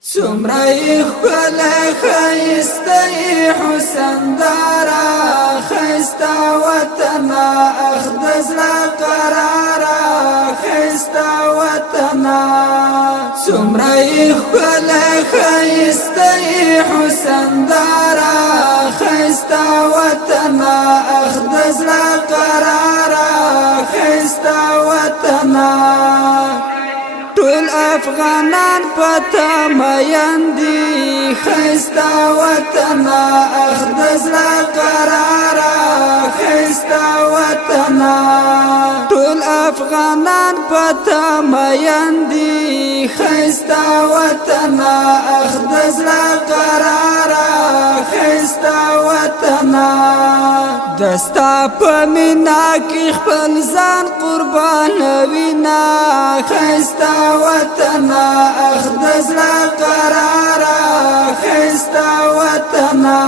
سمرای خلای خیسته حسن دارا خیستا وطنا اخدز لقرارا خیستا وطنا سمرای خلای خیسته حسن دارا خیستا وطنا اخدز لقرارا خیستا وطنا طول افغانان پتا میندی خیستا وطنا اخدز لقرارا خیستا وطنا طول افغانان پتا میندی خیستا وطنا اخدز لقرارا خیستا وطنا دستا پمینا کی خپل ځان قربان وینا خیستا وطنا اخدز لقرارا خیستا وطنا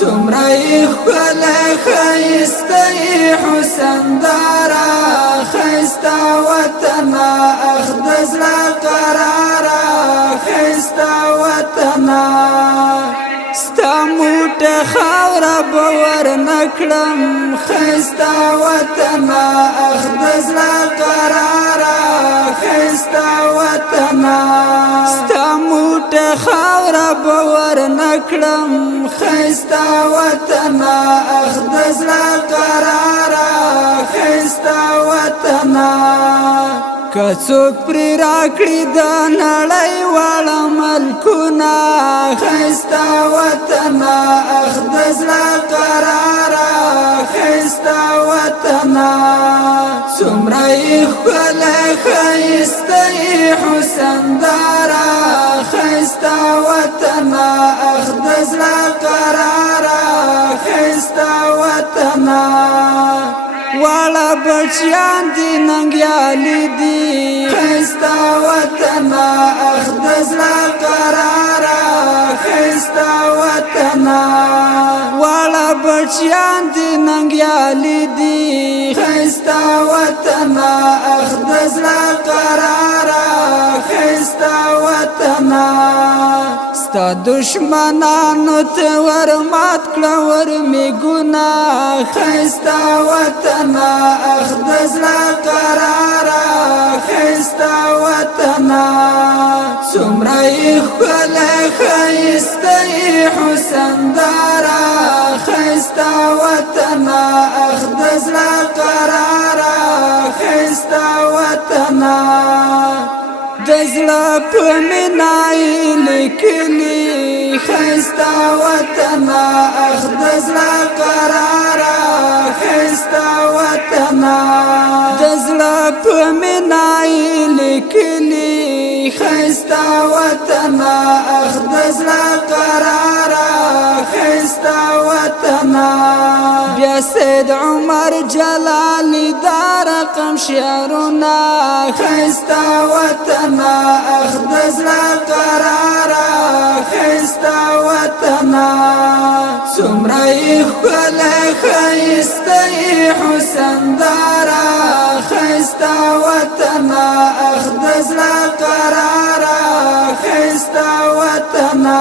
سمرای خلای خیسته حسن دارا خیستا وطنا اخدز لقرارا خیستا وطنا ستا موټ خاورا باور نکړم خیستا وطنا اخدز لقرارا خیستا وطنا ستا موټ خاورا باور نکړم خیستا وطنا اخدز لقرارا خیستا وطنا کڅوک پر راکړی د نړۍ واړه ملکونه خیستا وطنا اخدز لقرارا خیستا وطنا سمرای خلای خیسته حسن دارا خیستا وطنا اخدز لقرارا خیستا وطنا والا بچیان دی ننگیالی دی خیستا وطنا اخدز لقرارا خیستا وطنا والا بچیان دی ننگیالی دی خیستا وطنا اخدز لقرارا خیستا وطنا ستا دشمنانو ته ورمات کړه ورمیګونه خیستا وطنا اخدز لقرارا خیستا وطنا سمرای خلای خیسته حسن دارا خیستا وطنا اخدز لقرارا خیستا وطنا دزلا پمنای لیکلی خیستا وطنا اخدز لقرارا خیستا وطنا دزلا پمنای لیکلی خیستا وطنا اخدز لقرارا خیستا وطنا بیا سید عمر جلالی دا رقم شعرنا خیستا وطنا اخدز لقرارا خیستا وطنا سمرای خلای خیسته حسن دارا خیستا وطنا اخدز لقرارا خیستا وطنا